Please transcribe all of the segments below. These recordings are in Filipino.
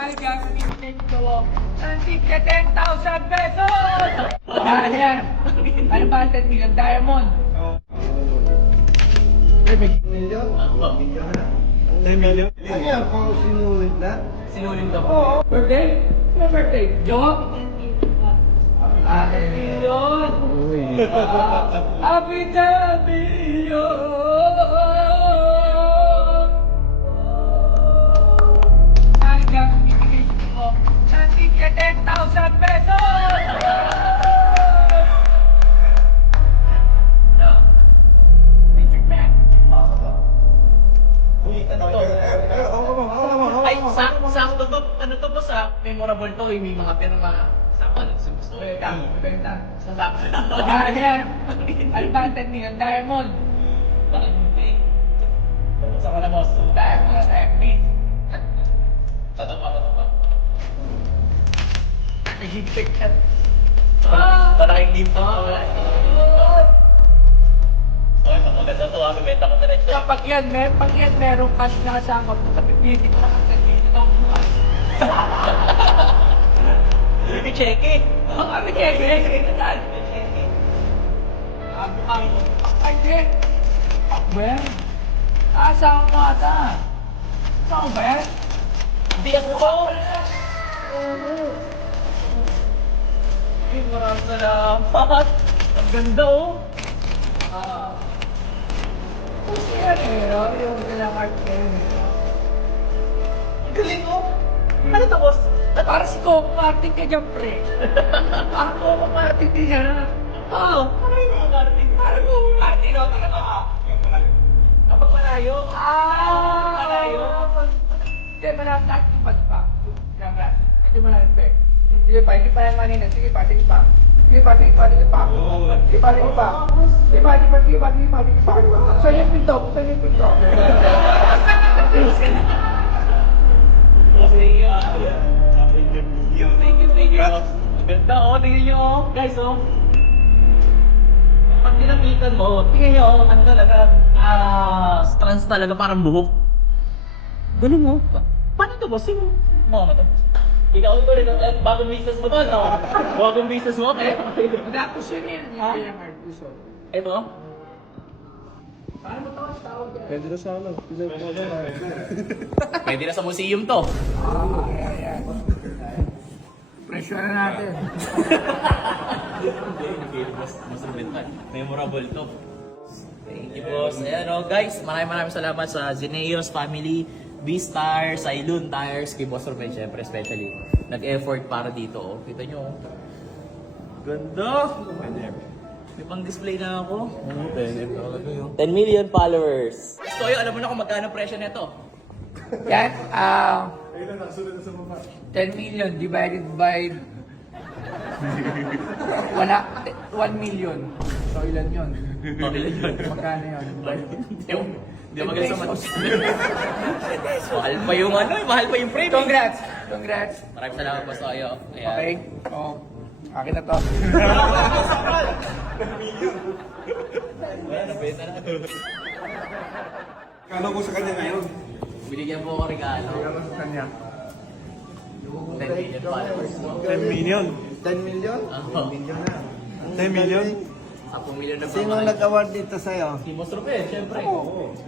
Ay, gagamitin ko ng tigka 10,000 pesos! Ano yan? Ano ba ang 10 million? Diamond? 10 million? 10 million? Ano yan? Kung sinulit na? Sinulim daw po. Birthday? Ano birthday? Jo? Happy million! Happy million! Ay, gagamitin ko ng tigka 10,000 pesos! Ay, sakto to. Ano to boss ah? Memorable to. May mga pirma. Sakto. Gusto ko Benta, benta. Sakto. Ano yan? Ano ba ang 10 million? Diamond? Bakit hindi? Saan ka na boss? Diamond na FB. Tatapa. Nahigpit ka. Malaking team to. Okay, maganda to ah. Bibenta ko na rin to. Pag yan, merong cash na kasama po sa pipili ko na kasi dito ang buhay. Hindi check it. Ang kami kaya Ay, di. Ben, asawa mo ata. Asawa mo ba yan? Hindi ako ko. Maraming salamat. Ang ganda oh. Kasi yan eh, no? Yung kinakart ko yun eh. Ang galing oh. Ano to boss? Para si Coco Martin ka dyan, pre. Parang Coco Martin din siya. Oo. Ano yung mga karating? Parang Coco Martin, no? Talaga. Kapag malayo. Malayo. Hindi, malapit. Pa. Hindi malapit. Sige pa yung manina. Sige pa. Sige pa. Saan yung pinto? Thank you. Ang ganda oh. Tingnan nyo oh. Guys oh. Pag dinamitan mo, tingnan nyo oh. Ano talaga? Trans talaga parang buhok. Ganun oh. Paano to boss? Yung ano to? Ikaw ko rin, bagong business mo to, no? Bagong business mo, eh. Tapos yun yun. Yung Marcus. Ito? Paano mo tawag yan? Pwede na sa ano? Pwede na sa museum to. Ayan. Presyo na natin. Memorable to. Thank you, boss. Ayan o, guys. Maraming salamat sa Zeneos family, B-Star, Sailun Tires, kay Boss Ruben, syempre, especially. Nag-effort para dito, oh. Kita nyo, oh. Ganda! May pang-display na ako. 10 million followers. So, alam mo na kung magkano presyo nito. Yan, 10 million divided by 1 million. So, ilan yun? Ilan yun? Magkano yun? Hindi magaling sa matos. Mahal pa yung ano, mahal pa yung frame. Congrats! Maraming salamat po sa kayo. Ayan. Okay. Oh, akin na to. Wala, nabenta na. Kano ko sa kanya ngayon? Binigyan po ako regalo. Kano sa kanya? 10 million followers. 10 million? 10 million? Oo. 10 million? 10 million na pa. Sino nag-award dito sa'yo? Si Boss Ruben, syempre.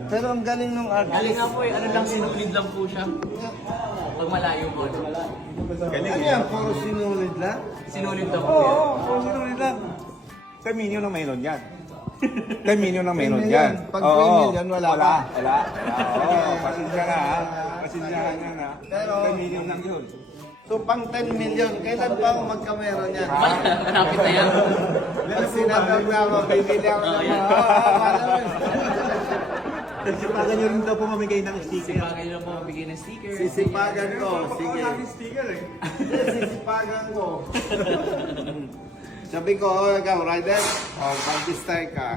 Pero ang galing nung Galing artist. nga po eh, ano lang, sinulid lang po siya. Pag malayo po. Ano yan? Puro sinulit lang? Sinulid lang po Oo, yan. oo, sinulit lang. 10 million ang mayroon yan. 10 million ang mayroon 10 yan. million. Pag 3 million, wala pa. Wala. Oo, pasensya na ha. Pasensya ka na ha. Pero- 10 million lang yun. So pang 10 million, kailan pa ako magkamera niyan? Malapit na yan. Pag sinatag na ako, bibili ako ng mga... Sisipagan nyo rin daw pumamigay ng sticker. Bagay lang po mabigay ng sticker. Sisipagan ko, sige. sticker eh. Sisipagan ko. Sabi ko, oh, ikaw, rider, oh, pag-start ka.